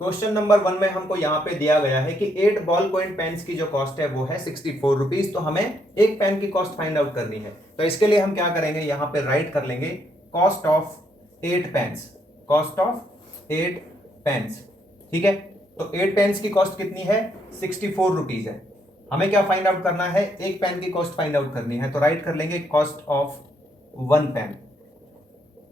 Question number 1 में हमको यहाँ पे दिया गया है कि 8 बॉल पॉइंट पेन्स की जो कॉस्ट है वो है 64 रुपीज। तो हमें एक पेन की कॉस्ट फाइंड आउट करनी है। तो इसके लिए हम क्या करेंगे, यहाँ पे राइट कर लेंगे cost of 8 pens, cost of 8 pens. ठीक है, तो 8 पेन्स की कॉस्ट कितनी है, 64 रुपीज है। हमें क्या फाइंड आउट करना है, एक पेन की कॉस्ट फाइंड आउट करनी है। तो राइट कर लेंगे कॉस्ट ऑफ 1 पेन।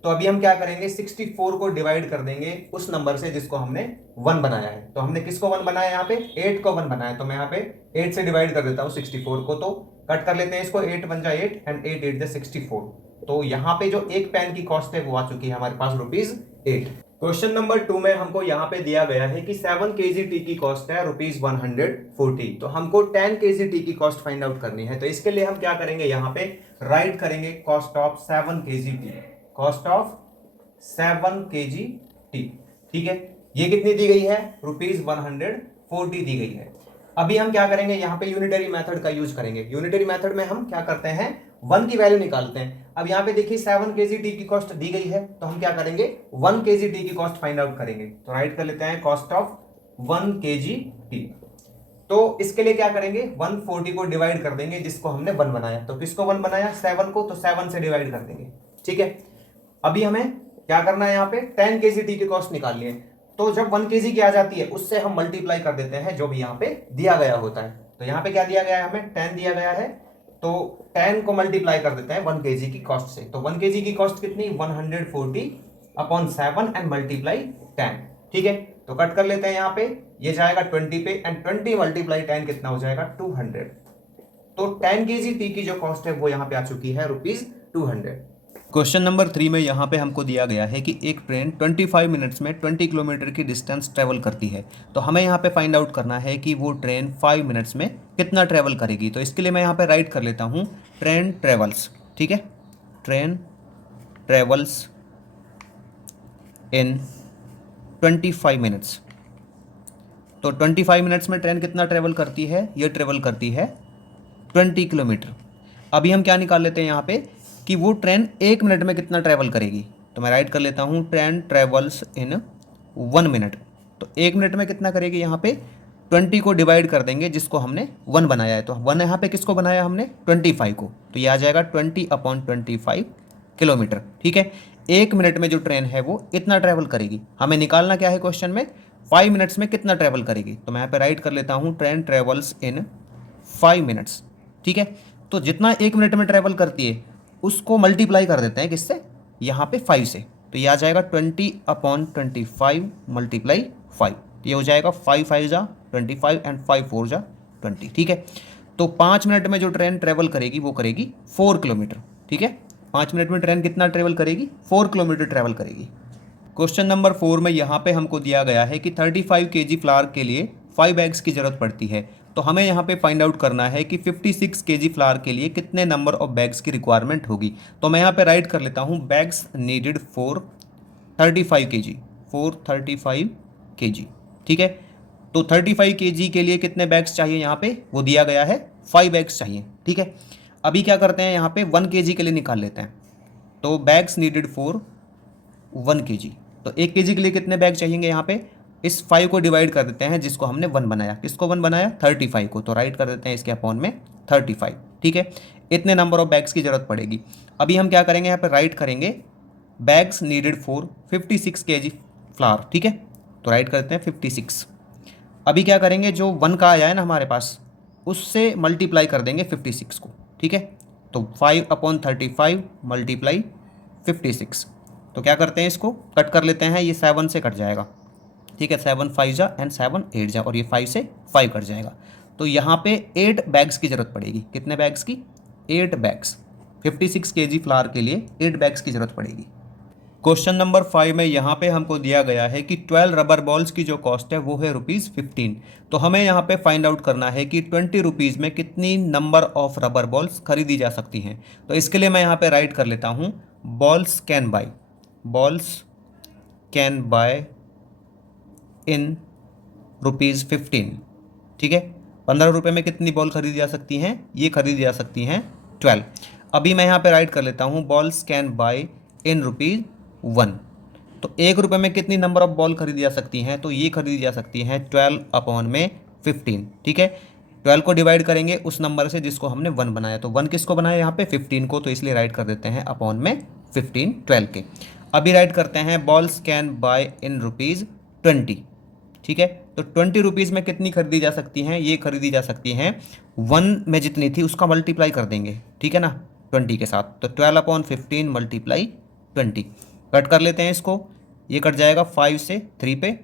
तो अभी हम क्या करेंगे, 64 को डिवाइड कर देंगे उस नंबर से जिसको हमने 1 बनाया है। तो हमने किसको 1 बनाया, यहाँ पे 8 को 1 बनाया। तो मैं यहाँ पे 8 से डिवाइड कर देता हूँ 64 को। तो कट कर लेते हैं इसको, 8 1 जा 8 एंड 8 8 जा 64। तो यहाँ पे जो एक पेन की कॉस्ट है वो आ चुकी है हमारे पास ₹8। क्वेश्चन नंबर 2 में हमको यहाँ पे दिया गया है कि 7 kg टी की कॉस्ट है ₹140। तो हमको 10 kg टी की कॉस्ट फाइंड आउट करनी है। तो इसके लिए हम क्या करेंगे, यहाँ पे राइट करेंगे cost of 7 kg T, cost of 7 kg T. ठीक है, ये कितनी दी गई है, ₹140 दी गई है। अभी हम क्या करेंगे, यहाँ पे यूनिटरी मेथड का यूज करेंगे। यूनिटरी मेथड में हम क्या करते हैं, 1 की वैल्यू निकालते हैं। अब यहाँ पे देखिए 7 kg टी की कॉस्ट दी गई है, तो हम क्या करेंगे 1 kg टी की कॉस्ट फाइंड आउट करेंगे। तो राइट कर लेते हैं कॉस्ट ऑफ 1 kg टी। तो इसके लिए क्या करेंगे, 140 को डिवाइड कर देंगे जिसको हमने 1 बनाया। तो किसको 1 बनाया, 7 को, तो 7 से डिवाइड कर देंगे। ठीक है, अभी हमें क्या करना है, यहाँ पे 10 kg टी की कॉस्ट निकालनी है। तो जब 1 kg की आ जाती है उससे हम मल्टीप्लाई कर देते हैं जो भी यहाँ पे दिया गया होता है। तो यहाँ पे क्या दिया गया है, हमें 10 दिया गया है, तो 10 को मल्टीप्लाई कर देते हैं 1 kg की कॉस्ट से। तो 1 kg की कॉस्ट कितनी, 140 अपॉन 7 एंड मल्टीप्लाई 10। ठीक है, तो कट कर लेते हैं यहाँ पे, ये जाएगा 20 पे एंड 20 मल्टीप्लाई 10 कितना हो जाएगा, 200। तो 10 kg टी की जो कॉस्ट है वो यहाँ पे आ चुकी है ₹200। क्वेश्चन नंबर 3 में यहाँ पे हमको दिया गया है कि एक ट्रेन 25 मिनट्स में 20 किलोमीटर की डिस्टेंस ट्रेवल करती है। तो हमें यहाँ पे फाइंड आउट करना है कि वो ट्रेन 5 मिनट्स में कितना ट्रेवल करेगी। तो इसके लिए मैं यहाँ पे राइट कर लेता हूँ ट्रेन ट्रेवल्स। ठीक है, ट्रेन ट्रेवल्स इन 25 मिनट्स। तो 25 मिनट्स में ट्रेन कितना ट्रेवल करती है, ये ट्रेवल करती है 20 किलोमीटर। अभी हम क्या निकाल लेते हैं यहाँ पे कि वो ट्रेन 1 मिनट में कितना ट्रैवल करेगी। तो मैं राइट कर लेता हूँ ट्रेन ट्रेवल्स इन 1 मिनट। तो 1 मिनट में कितना करेगी, यहाँ पे 20 को डिवाइड कर देंगे जिसको हमने 1 बनाया है। तो 1 यहाँ पे किसको बनाया हमने, 25 को। तो ये आ जाएगा 20 अपॉन 25 किलोमीटर। ठीक है, 1 मिनट में जो ट्रेन है वो इतना ट्रैवल करेगी। हमें निकालना क्या है क्वेश्चन में, 5 मिनट्स में कितना ट्रैवल करेगी। तो मैं यहाँ पे राइट कर लेता हूँ ट्रेन ट्रेवल्स इन 5 मिनट्स। ठीक है, तो जितना 1 मिनट में ट्रैवल करती है उसको मल्टीप्लाई कर देते हैं किससे, यहाँ पे 5 से। तो ये आ जाएगा 20 अपॉन 25 मल्टीप्लाई 5। ये हो जाएगा 5 5 जा 25 एंड 5 4 जा 20। ठीक है, तो 5 मिनट में जो ट्रेन ट्रेवल करेगी वो करेगी 4 किलोमीटर। ठीक है, 5 मिनट में ट्रेन कितना ट्रेवल करेगी, 4 किलोमीटर ट्रेवल करेगी। क्वेश्चन नंबर 4 में यहाँ पे हमको दिया गया है कि 35 kg फ्लावर के लिए 5 बैग्स की जरूरत पड़ती है। तो हमें यहाँ पे फाइंड आउट करना है कि 56 kg फ्लावर के लिए कितने नंबर ऑफ बैग्स की रिक्वायरमेंट होगी। तो मैं यहाँ पे राइट कर लेता हूँ bags needed for 35 kg, for 35 kg। ठीक है, तो 35 kg के लिए कितने बैग्स चाहिए, यहाँ पे वो दिया गया है 5 बैग्स चाहिए। ठीक है, अभी क्या करते हैं, यहाँ पे 1 kg के लिए निकाल लेते हैं। तो बैग्स नीडेड फॉर 1 kg, तो 1 kg के लिए कितने बैग चाहिए, यहाँ पे इस 5 को डिवाइड कर देते हैं जिसको हमने 1 बनाया। किसको 1 बनाया, 35 को। तो राइट कर देते हैं इसके अपॉन में 35। ठीक है, इतने नंबर ऑफ बैग्स की जरूरत पड़ेगी। अभी हम क्या करेंगे, यहाँ पे राइट करेंगे bags needed for 56 kg flower. ठीक है, तो राइट करते हैं 56। अभी क्या करेंगे, जो 1 का आया है ना हमारे पास उससे मल्टीप्लाई कर देंगे 56 को। ठीक है, तो 5 अपॉन 35 मल्टीप्लाई 56। तो क्या करते हैं, इसको कट कर लेते हैं, ये 7 से कट जाएगा। ठीक है, 7 5 जा एंड 7 8 जा, और ये 5 से 5 कट जाएगा। तो यहाँ पे 8 बैग्स की जरूरत पड़ेगी। कितने बैग्स की, 8 बैग्स। 56 kg फ्लावर के लिए 8 बैग्स की जरूरत पड़ेगी। क्वेश्चन नंबर 5 में यहाँ पे हमको दिया गया है कि 12 रबर बॉल्स की जो कॉस्ट है वो है ₹15। तो हमें यहाँ पे फाइंड आउट करना है कि 20 रुपीज़ में कितनी नंबर ऑफ रबर बॉल्स खरीदी जा सकती हैं। तो इसके लिए मैं यहाँ पे राइट कर लेता हूँ balls can buy, balls can buy in ₹15। ठीक है, 15 रुपये में कितनी बॉल खरीदी जा सकती हैं, ये खरीदी जा सकती हैं 12। अभी मैं यहाँ पे राइट कर लेता हूँ बॉल्स कैन बाय इन ₹1। तो 1 रुपये में कितनी नंबर ऑफ बॉल खरीदी जा सकती हैं, तो ये खरीदी जा सकती हैं 12/15। ठीक है, 12 को डिवाइड करेंगे उस नंबर से जिसको हमने 1 बनाया, तो 1 किसको बनाया यहाँ पे 15 को, तो इसलिए राइट कर देते हैं अपॉन में 15 12 के। अभी राइट करते हैं बॉल्स कैन बाय इन ₹20। ठीक है, तो 20 रुपीज़ में कितनी खरीदी जा सकती हैं, ये खरीदी जा सकती हैं 1 में जितनी थी उसका मल्टीप्लाई कर देंगे, ठीक है ना, 20 के साथ, तो 12/15 मल्टीप्लाई 20। कट कर लेते हैं इसको, ये कट जाएगा 5 से 3 पे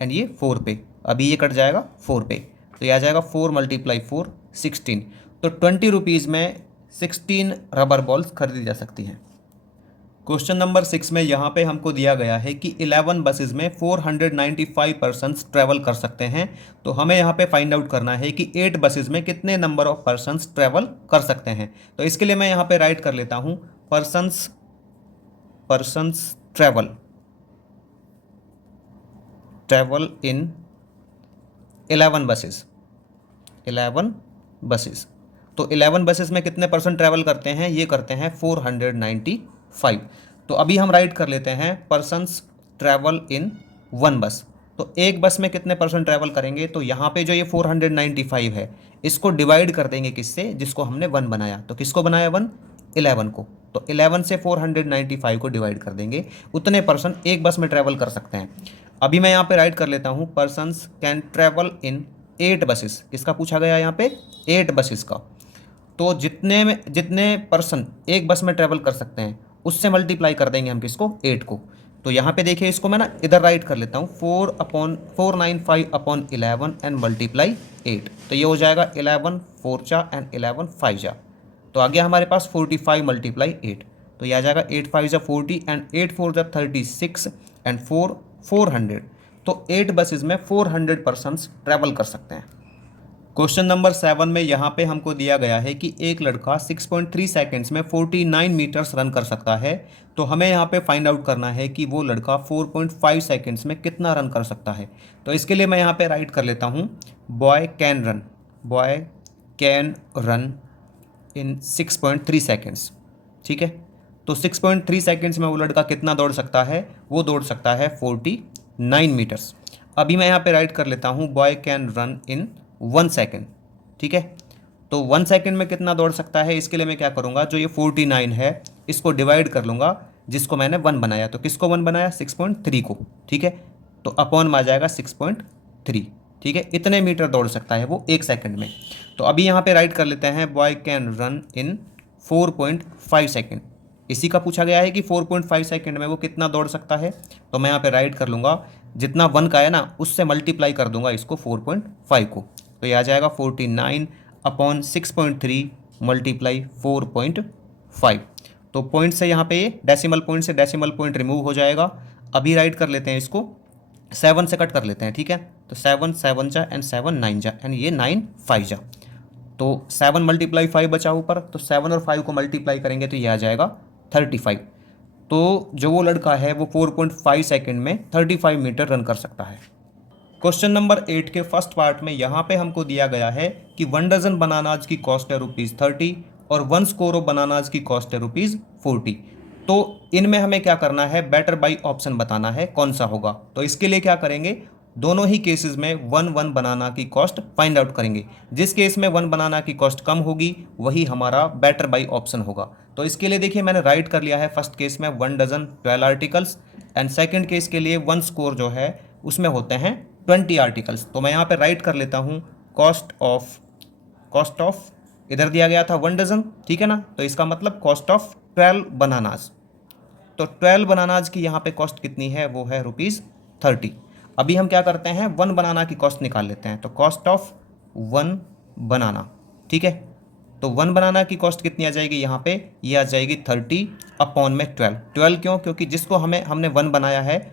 एंड ये 4 पे, अभी ये कट जाएगा 4 पे, तो ये आ जाएगा 4 × 4 16। तो 20 रुपीज़ में 16 रबर बॉल्स खरीदी जा सकती हैं। क्वेश्चन नंबर 6 में यहाँ पे हमको दिया गया है कि 11 बसेस में 495 पर्सन्स ट्रैवल कर सकते हैं, तो हमें यहाँ पे फाइंड आउट करना है कि 8 बसेस में कितने नंबर ऑफ पर्सन्स ट्रैवल कर सकते हैं। तो इसके लिए मैं यहाँ पे राइट कर लेता हूँ पर्सन्स ट्रैवल इन 11 बसेस। तो 11 बसेस में कितने पर्सन ट्रैवल करते हैं, ये करते हैं 495। तो अभी हम राइट कर लेते हैं पर्सन्स ट्रैवल इन 1 बस। तो एक बस में कितने पर्सन ट्रैवल करेंगे, तो यहाँ पे जो ये 495 है इसको डिवाइड कर देंगे किससे, जिसको हमने 1 बनाया, तो किसको बनाया 1, 11 को, तो 11 से 495 को डिवाइड कर देंगे, उतने पर्सन एक बस में ट्रैवल कर सकते हैं। अभी मैं यहाँ पे राइट कर लेता हूँ persons can travel in 8 buses. किसका पूछा गया यहाँ पे, 8 बसेस का। तो जितने पर्सन एक बस में ट्रैवल कर सकते हैं उससे मल्टीप्लाई कर देंगे हम किसको, 8 को। तो यहाँ पे देखिए इसको मैं ना इधर राइट कर लेता हूँ 4/495/11 एंड मल्टीप्लाई 8, तो ये हो जाएगा 11 4 जा एंड 11 5 जा, तो आ गया हमारे पास 45 × 8, तो ये आ जाएगा 8 5 जा 40 एंड 8 4 जा 36 एंड 4 400। तो 8 बसेस में 400 पर्सन्स ट्रैवल कर सकते हैं। क्वेश्चन नंबर 7 में यहाँ पे हमको दिया गया है कि एक लड़का 6.3 सेकेंड्स में 49 मीटर्स रन कर सकता है, तो हमें यहाँ पे फाइंड आउट करना है कि वो लड़का 4.5 सेकेंड्स में कितना रन कर सकता है। तो इसके लिए मैं यहाँ पे राइट कर लेता हूँ boy can run in 6.3 seconds. ठीक है, तो 6.3 सेकेंड्स में वो लड़का कितना दौड़ सकता है, वो दौड़ सकता है 49 मीटर्स। अभी मैं यहाँ पे राइट कर लेता हूँ boy can run in 1 second. ठीक है, तो 1 सेकेंड में कितना दौड़ सकता है, इसके लिए मैं क्या करूँगा, जो ये 49 है इसको डिवाइड कर लूँगा जिसको मैंने 1 बनाया, तो किसको 1 बनाया 6.3 को। ठीक है, तो अपॉन में आ जाएगा 6.3। ठीक है, इतने मीटर दौड़ सकता है वो 1 सेकेंड में। तो अभी यहाँ पे राइट कर लेते हैं boy can run in 4.5 second. इसी का पूछा गया है कि 4.5 सेकेंड में वो कितना दौड़ सकता है, तो मैं यहाँ पे राइट कर लूँगा जितना 1 का है ना उससे मल्टीप्लाई कर दूंगा इसको 4.5 को, तो ये आ जाएगा 49/6.3 मल्टीप्लाई 4.5। तो पॉइंट से यहाँ पे डेसिमल पॉइंट से डेसिमल पॉइंट रिमूव हो जाएगा। अभी राइट कर लेते हैं इसको 7 से कट कर लेते हैं। ठीक है, तो 7 7 जा एंड 7 9 जा एंड ये 9 5 जा, तो 7 × 5 बचा ऊपर, तो 7 और 5 को मल्टीप्लाई करेंगे तो ये आ जाएगा 35। तो जो वो लड़का है वो 4.5 सेकेंड में 35 मीटर रन कर सकता है। क्वेश्चन नंबर 8 के फर्स्ट पार्ट में यहाँ पे हमको दिया गया है कि 1 डजन बनानाज की कॉस्ट है ₹30 और 1 स्कोर ऑफ बनानाज की कॉस्ट है ₹40। तो इनमें हमें क्या करना है, बेटर बाई ऑप्शन बताना है कौन सा होगा। तो इसके लिए क्या करेंगे, दोनों ही केसेस में 1 बनाना की कॉस्ट फाइंड आउट करेंगे। जिस केस में 1 बनाना की कॉस्ट कम होगी वही हमारा बेटर बाई ऑप्शन होगा। तो इसके लिए देखिए मैंने राइट कर लिया है फर्स्ट केस में 1 dozen 12 articles and second case के लिए 1 स्कोर जो है उसमें होते हैं 20 आर्टिकल्स। तो मैं यहाँ पे राइट कर लेता हूँ कॉस्ट ऑफ इधर दिया गया था 1 डजन, ठीक है ना, तो इसका मतलब कॉस्ट ऑफ 12 बनानाज। तो 12 बनानाज की यहाँ पे कॉस्ट कितनी है, वो है ₹30। अभी हम क्या करते हैं 1 बनाना की कॉस्ट निकाल लेते हैं, तो कॉस्ट ऑफ 1 बनाना। ठीक है, तो 1 बनाना की कॉस्ट कितनी आ जाएगी यहाँ पे, ये आ जाएगी 30/12। 12 क्यों, क्योंकि जिसको हमने 1 बनाया है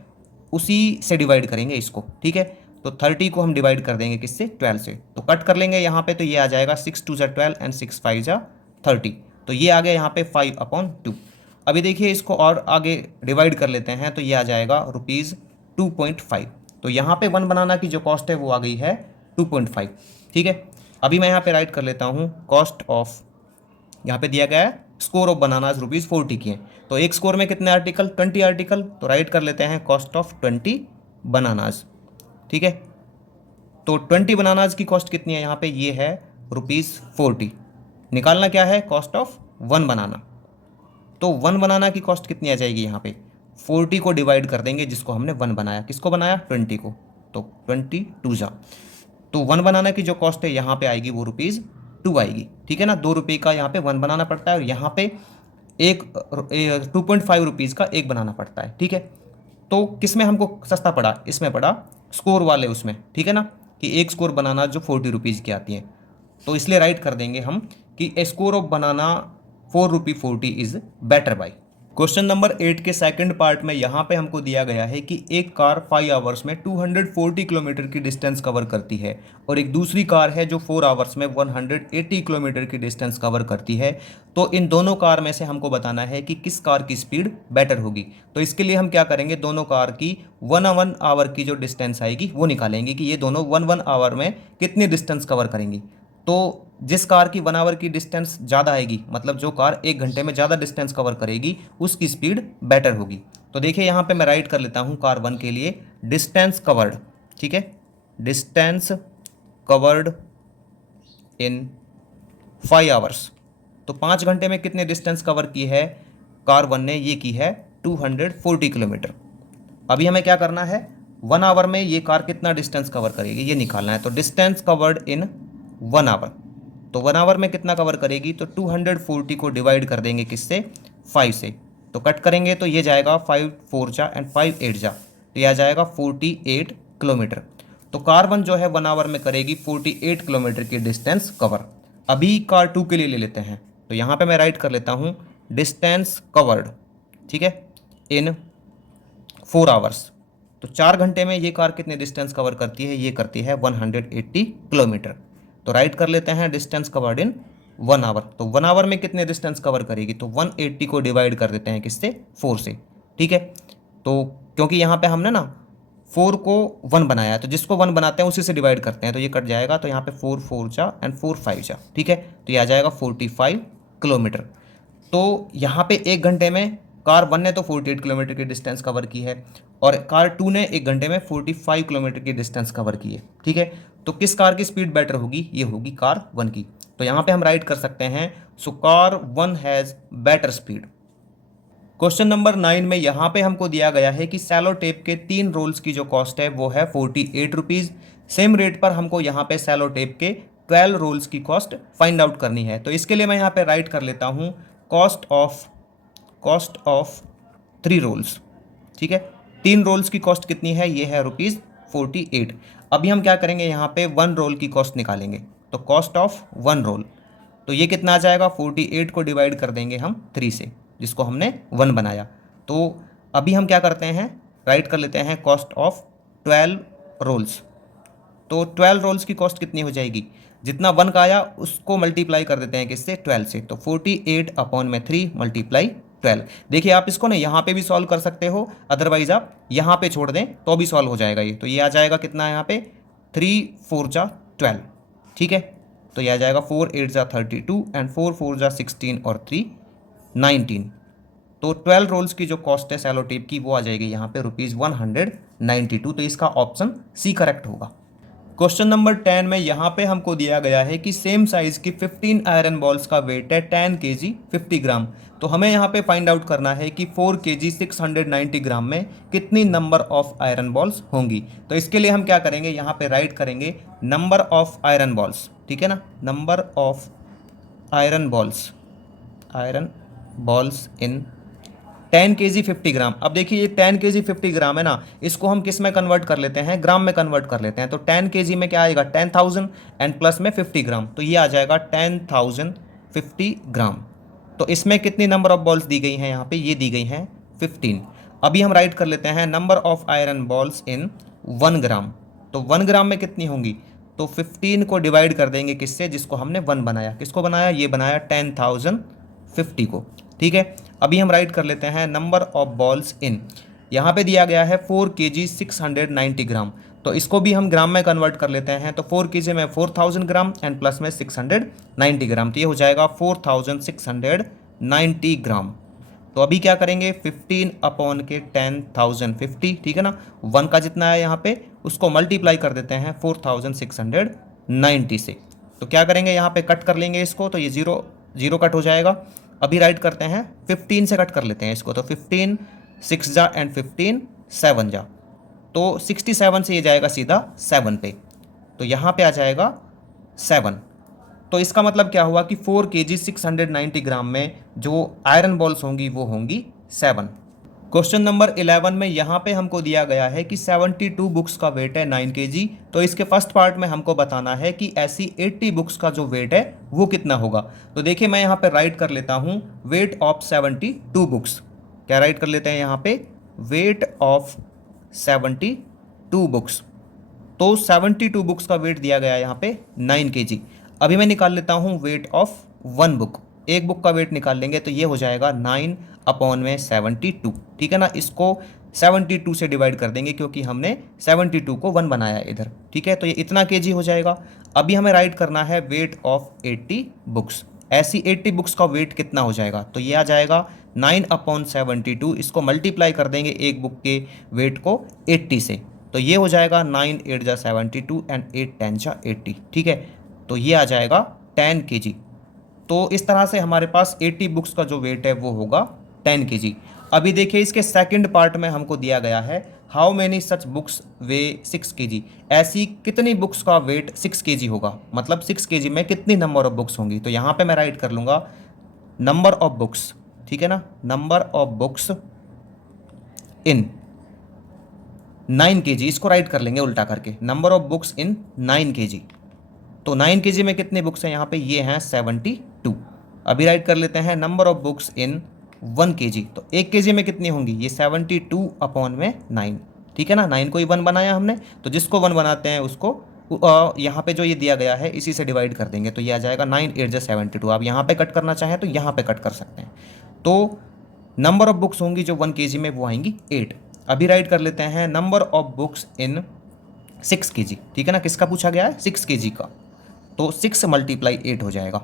उसी से डिवाइड करेंगे इसको। ठीक है, तो 30 को हम डिवाइड कर देंगे किससे, 12 से, तो कट कर लेंगे यहाँ पे, तो ये आ जाएगा 6 2 जा 12 एंड 6 5 जा 30, तो ये आ गया यहाँ पे 5/2। अभी देखिए इसको और आगे डिवाइड कर लेते हैं, तो ये आ जाएगा ₹2.5। तो यहाँ पे 1 बनाना की जो कॉस्ट है वो आ गई है 2.5। ठीक है, अभी मैं यहाँ पे राइट कर लेता हूँ कॉस्ट ऑफ, यहाँ पे दिया गया है स्कोर ऑफ बनानाज ₹40 की हैं। तो एक स्कोर में कितने आर्टिकल, 20 आर्टिकल, तो राइट कर लेते हैं कॉस्ट ऑफ 20 बनानाज। ठीक है, तो 20 बनानाज की कॉस्ट कितनी है यहाँ पे, ये है ₹40। निकालना क्या है, कॉस्ट ऑफ 1 बनाना। तो 1 बनाना की कॉस्ट कितनी आ जाएगी यहाँ पे, 40 को डिवाइड कर देंगे जिसको हमने 1 बनाया, किसको बनाया, 20 को, तो 20 2 जा, तो 1 बनाना की जो कॉस्ट है यहाँ पे आएगी वो ₹2 आएगी। ठीक है ना, ₹2 का यहाँ पे 1 बनाना पड़ता है और यहाँ पे एक 2.5 रुपीज़ का एक बनाना पड़ता है। ठीक है, तो किस में हमको सस्ता पड़ा, इसमें पड़ा स्कोर वाले उसमें। ठीक है ना, कि एक स्कोर बनाना जो 40 रुपीज़ की आती है, तो इसलिए राइट कर देंगे हम कि a score of banana ₹4.40 is better buy. Question number 8 के सेकंड पार्ट में यहाँ पे हमको दिया गया है कि एक कार 5 आवर्स में 240 किलोमीटर की डिस्टेंस कवर करती है और एक दूसरी कार है जो 4 आवर्स में 180 किलोमीटर की डिस्टेंस कवर करती है। तो इन दोनों कार में से हमको बताना है कि किस कार की स्पीड बेटर होगी। तो इसके लिए हम क्या करेंगे, दोनों कार की 1 आवर की जो डिस्टेंस आएगी वो निकालेंगे कि ये दोनों 1 आवर में कितनी डिस्टेंस कवर करेंगी। तो जिस कार की 1 आवर की डिस्टेंस ज़्यादा आएगी, मतलब जो कार 1 घंटे में ज़्यादा डिस्टेंस कवर करेगी, उसकी स्पीड बेटर होगी। तो देखिए यहाँ पे मैं राइट कर लेता हूँ कार 1 के लिए डिस्टेंस कवर्ड। ठीक है, डिस्टेंस कवर्ड इन 5 आवर्स, तो 5 घंटे में कितने डिस्टेंस कवर की है कार 1 ने, ये की है 240 किलोमीटर। अभी हमें क्या करना है, 1 आवर में ये कार कितना डिस्टेंस कवर करेगी ये निकालना है। तो डिस्टेंस कवर्ड इन 1 आवर, तो 1 आवर में कितना कवर करेगी, तो 240 को डिवाइड कर देंगे किससे, 5 से, तो कट करेंगे तो ये जाएगा 5 4 जा एंड 5 8 जा, तो यह आ जाएगा 48 किलोमीटर। तो कार 1 जो है 1 आवर में करेगी 48 किलोमीटर की डिस्टेंस कवर। अभी कार 2 के लिए ले लेते हैं, तो यहाँ पे मैं राइट कर लेता हूँ डिस्टेंस कवर्ड, ठीक है, इन 4 आवर्स। तो 4 घंटे में ये कार कितने डिस्टेंस कवर करती है, ये करती है 180 किलोमीटर। तो राइट कर लेते हैं डिस्टेंस कवर्ड इन 1 आवर। तो 1 आवर में कितने डिस्टेंस कवर करेगी, तो 180 को डिवाइड कर देते हैं किससे, 4 से। ठीक है, तो क्योंकि यहाँ पे हमने ना 4 को 1 बनाया है, तो जिसको 1 बनाते हैं उसी से डिवाइड करते हैं, तो ये कट जाएगा, तो यहाँ पे 4 4 जा एंड 4 5 जा। ठीक है, तो ये आ जाएगा 45 किलोमीटर। तो यहाँ पे 1 घंटे में कार 1 ने तो 48 किलोमीटर की डिस्टेंस कवर की है और कार 2 ने 1 घंटे में 45 किलोमीटर की डिस्टेंस कवर की है। ठीक है, तो किस कार की स्पीड बेटर होगी, ये होगी कार 1 की। तो यहाँ पे हम राइट कर सकते हैं so car 1 has better speed. Question number 9 में यहाँ पे हमको दिया गया है कि सैलो टेप के 3 रोल्स की जो कॉस्ट है वो है 48 रुपीज़। सेम रेट पर हमको यहाँ पे सैलो टेप के 12 रोल्स की कॉस्ट फाइंड आउट करनी है। तो इसके लिए मैं यहाँ पे राइट कर लेता हूँ कॉस्ट ऑफ 3 रोल्स। ठीक है, 3 रोल्स की कॉस्ट कितनी है, ये है ₹48। अभी हम क्या करेंगे, यहाँ पे 1 रोल की कॉस्ट निकालेंगे। तो कॉस्ट ऑफ 1 रोल, तो ये कितना आ जाएगा, 48 को डिवाइड कर देंगे हम 3 से, जिसको हमने 1 बनाया। तो अभी हम क्या करते हैं, राइट कर लेते हैं कॉस्ट ऑफ 12 रोल्स। तो 12 रोल्स की कॉस्ट कितनी हो जाएगी, जितना 1 का आया उसको मल्टीप्लाई कर देते हैं किससे, 12 से। तो 48/3 मल्टीप्लाई 12। देखिए आप इसको ना यहाँ पे भी सॉल्व कर सकते हो, अदरवाइज आप यहाँ पे छोड़ दें तो भी सॉल्व हो जाएगा ये। तो ये आ जाएगा कितना यहाँ पे, 3 4 जा 12। ठीक है, तो ये आ जाएगा 4 8 जा 32 एंड 4 4 जा 16 और 3 19। तो 12 रोल्स की जो कॉस्ट है सैलो टेप की वो आ जाएगी यहाँ पे ₹192। तो इसका ऑप्शन सी करेक्ट होगा। क्वेश्चन नंबर 10 में यहाँ पे हमको दिया गया है कि सेम साइज की 15 आयरन बॉल्स का वेट है 10 kg 50 ग्राम। तो हमें यहाँ पे फाइंड आउट करना है कि 4 kg 690 ग्राम में कितनी नंबर ऑफ आयरन बॉल्स होंगी। तो इसके लिए हम क्या करेंगे, यहाँ पे राइट करेंगे नंबर ऑफ आयरन बॉल्स। ठीक है ना, number of iron balls in 10 kg 50 ग्राम। अब देखिए ये 10 kg 50 ग्राम है ना, इसको हम किस में कन्वर्ट कर लेते हैं, ग्राम में कन्वर्ट कर लेते हैं। तो 10 kg में क्या आएगा, 10,000 एंड प्लस में 50 ग्राम, तो ये आ जाएगा 10,050 ग्राम। तो इसमें कितनी नंबर ऑफ बॉल्स दी गई हैं, यहाँ पे ये दी गई हैं 15। अभी हम राइट कर लेते हैं number of iron balls in 1 ग्राम। तो 1 ग्राम में कितनी होंगी, तो 15 को डिवाइड कर देंगे किससे, जिसको हमने 1 बनाया, किसको बनाया, ये बनाया 10,050 को। ठीक है, अभी हम राइट कर लेते हैं नंबर ऑफ बॉल्स इन, यहाँ पे दिया गया है 4 kg 690 ग्राम। तो इसको भी हम ग्राम में कन्वर्ट कर लेते हैं। तो 4 kg में 4000 ग्राम एंड प्लस में 690 ग्राम, तो ये हो जाएगा 4690 90 ग्राम। तो अभी क्या करेंगे, 15 अपॉन के 10,050, ठीक है ना, 1 का जितना है यहाँ पे उसको मल्टीप्लाई कर देते हैं 4,690 से। तो क्या करेंगे, यहाँ पे कट कर लेंगे इसको, तो ये जीरो जीरो कट हो जाएगा। अभी राइट करते हैं 15 से कट कर लेते हैं इसको, तो 15 6 जा एंड 15 7 जा, तो 67 से ये जाएगा सीधा 7 पे, तो यहाँ पे आ जाएगा 7। तो इसका मतलब क्या हुआ कि 4 kg 690 ग्राम में जो आयरन बॉल्स होंगी वो होंगी 7। क्वेश्चन नंबर 11 में यहाँ पे हमको दिया गया है कि 72 बुक्स का वेट है 9 kg। तो इसके फर्स्ट पार्ट में हमको बताना है कि ऐसी 80 बुक्स का जो वेट है वो कितना होगा। तो देखिए मैं यहाँ पे राइट कर लेता हूँ वेट ऑफ 72 बुक्स। क्या राइट कर लेते हैं यहाँ पे, वेट ऑफ 72 बुक्स। तो 72 बुक्स का वेट दिया गया है यहाँ पे 9 kg। अभी मैं निकाल लेता हूँ वेट ऑफ 1 बुक। एक बुक का वेट निकाल लेंगे तो ये हो जाएगा 9 अपॉन में 72, ठीक है ना। इसको 72 से डिवाइड कर देंगे क्योंकि हमने 72 को 1 बनाया इधर, ठीक है। तो ये इतना केजी हो जाएगा। अभी हमें राइट करना है वेट ऑफ 80 बुक्स। ऐसी 80 बुक्स का वेट कितना हो जाएगा, तो ये आ जाएगा 9 अपॉन 72। इसको मल्टीप्लाई कर देंगे एक बुक के वेट को 80 से, तो ये हो जाएगा 9 8 जा 72 एंड 8 10 जा 80, ठीक है। तो ये आ जाएगा 10 kg। तो इस तरह से हमारे पास 80 बुक्स का जो वेट है वो होगा 10 kg। अभी देखिए इसके सेकंड पार्ट में हमको दिया गया है how many such books way 6 kg। ऐसी कितनी बुक्स का वेट 6 kg होगा, मतलब 6 kg में कितनी नंबर ऑफ बुक्स होंगी। तो यहाँ पे मैं राइट कर लूँगा नंबर ऑफ बुक्स, ठीक है ना, number of books in 9 kg। इसको राइट कर लेंगे उल्टा करके, number of books in 9 kg। तो 9 kg में कितनी बुक्स हैं यहाँ पे, ये हैं 72। अभी राइट कर लेते हैं number of books in 1 kg। तो 1 kg में कितनी होंगी, ये 72 अपॉन में 9, ठीक है ना। 9 को ही 1 बनाया हमने, तो जिसको 1 बनाते हैं उसको यहाँ पे जो ये दिया गया है इसी से डिवाइड कर देंगे, तो ये आ जाएगा 9 8 जा 72। आप यहाँ पे कट करना चाहें तो यहाँ पे कट कर सकते हैं। तो नंबर ऑफ बुक्स होंगी जो 1 kg में वो आएंगी 8। अभी राइट कर लेते हैं number of books in 6 kg, ठीक है ना। किसका पूछा गया है, 6 kg का, तो 6 मल्टीप्लाई 8 हो जाएगा,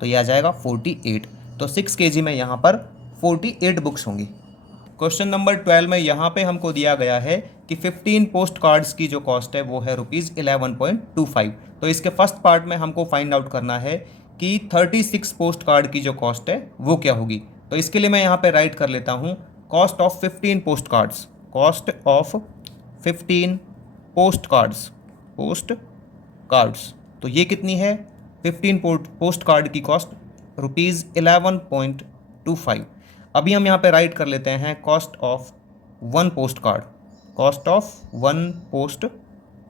तो ये आ जाएगा 48। तो 6 kg में यहाँ पर 48 बुक्स होंगी। क्वेश्चन नंबर 12 में यहाँ पे हमको दिया गया है कि 15 पोस्ट कार्ड्स की जो कॉस्ट है वो है ₹11.25। तो इसके फर्स्ट पार्ट में हमको फाइंड आउट करना है कि 36 पोस्ट कार्ड की जो कॉस्ट है वो क्या होगी। तो इसके लिए मैं यहाँ पे राइट कर लेता हूँ cost of 15 post cards, cost of 15 post cards. तो ये कितनी है, 15 पोस्ट कार्ड की कॉस्ट ₹11.25। अभी हम यहाँ पे राइट कर लेते हैं cost of 1 post card, cost of 1 post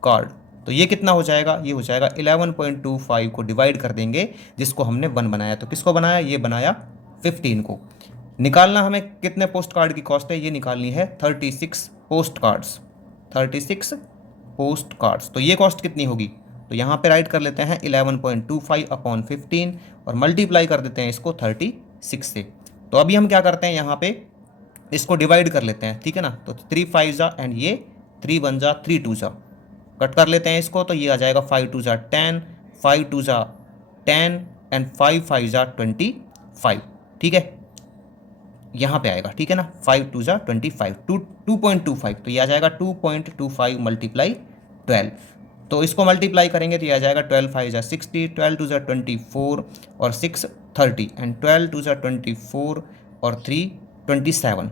card. तो ये कितना हो जाएगा, ये हो जाएगा 11.25 को डिवाइड कर देंगे जिसको हमने 1 बनाया। तो किसको बनाया, ये बनाया 15 को। निकालना हमें कितने पोस्ट कार्ड की कॉस्ट है, ये निकालनी है 36 पोस्ट कार्ड्स, 36 पोस्ट कार्ड्स। तो ये कॉस्ट कितनी होगी, तो यहाँ पे राइट कर लेते हैं 11.25 अपॉन 15 और मल्टीप्लाई कर देते हैं इसको 36 से। तो अभी हम क्या करते हैं, यहाँ पे इसको डिवाइड कर लेते हैं, ठीक है ना। तो 3 5 जा एंड ये 3 1 जा 3 2 जा, कट कर लेते हैं इसको, तो ये आ जाएगा 5 2 जा 10, 5 2 जा 10 एंड 5 5 जा 25, ठीक है, यहाँ पे आएगा, ठीक है ना। 5 2 जा 25, 2.25, तो ये आ जाएगा 2.25 मल्टीप्लाई 12। तो इसको मल्टीप्लाई करेंगे तो ये आ जाएगा 12 5 जा 60, 12 2 जा 24 और 6 30 एंड 12 2 जा 24 और 3 27।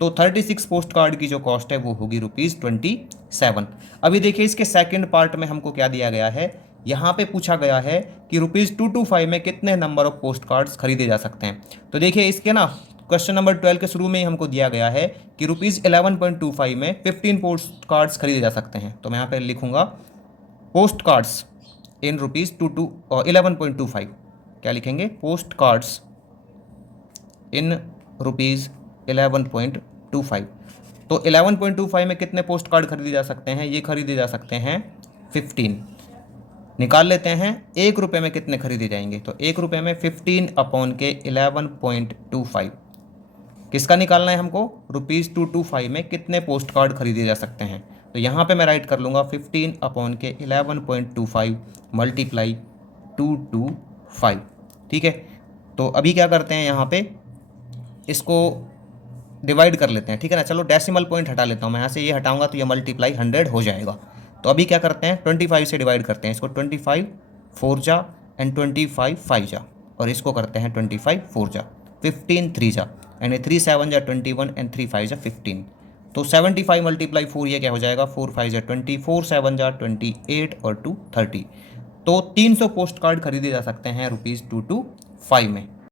तो 36 पोस्ट कार्ड की जो कॉस्ट है वो होगी ₹27। अभी देखिए इसके सेकंड पार्ट में हमको क्या दिया गया है, यहाँ पे पूछा गया है कि ₹225 में कितने नंबर ऑफ पोस्ट कार्ड्स खरीदे जा सकते हैं। तो देखिए इसके ना क्वेश्चन नंबर 12 के शुरू में ही हमको दिया गया है कि ₹11.25 में 15 पोस्ट कार्ड्स खरीदे जा सकते हैं। तो मैं यहाँ पे लिखूंगा पोस्ट कार्ड्स इन ₹11.25। क्या लिखेंगे, पोस्ट कार्ड्स इन ₹11.25। तो 11.25 में कितने पोस्ट कार्ड खरीदे जा सकते हैं, ये खरीदे जा सकते हैं 15। निकाल लेते हैं ₹1 में कितने खरीदे जाएंगे, तो ₹1 में 15 अपॉन के 11.25। किसका निकालना है हमको, ₹225 में कितने पोस्ट कार्ड खरीदे जा सकते हैं। तो यहाँ पे मैं राइट कर लूँगा 15 अपॉन के 11.25 मल्टीप्लाई 225, ठीक है। तो अभी क्या करते हैं यहाँ पे, इसको डिवाइड कर लेते हैं, ठीक है ना। चलो डेसिमल पॉइंट हटा लेता हूँ मैं यहाँ से, ये हटाऊंगा तो ये मल्टीप्लाई 100 हो जाएगा। तो अभी क्या करते हैं, 25 से डिवाइड करते हैं इसको, 25 4 जा एंड 25 5 जा, और इसको करते हैं 25 4 जा, 15 3 जा, एंड 3 7 जा 21 एंड 3 5 जा 15। तो 75 मल्टीप्लाई 4 ये क्या हो जाएगा, 4 5 जा 20, 4 7 जा 28 और 2 30। तो 300 पोस्ट कार्ड खरीदे जा सकते हैं ₹225 में।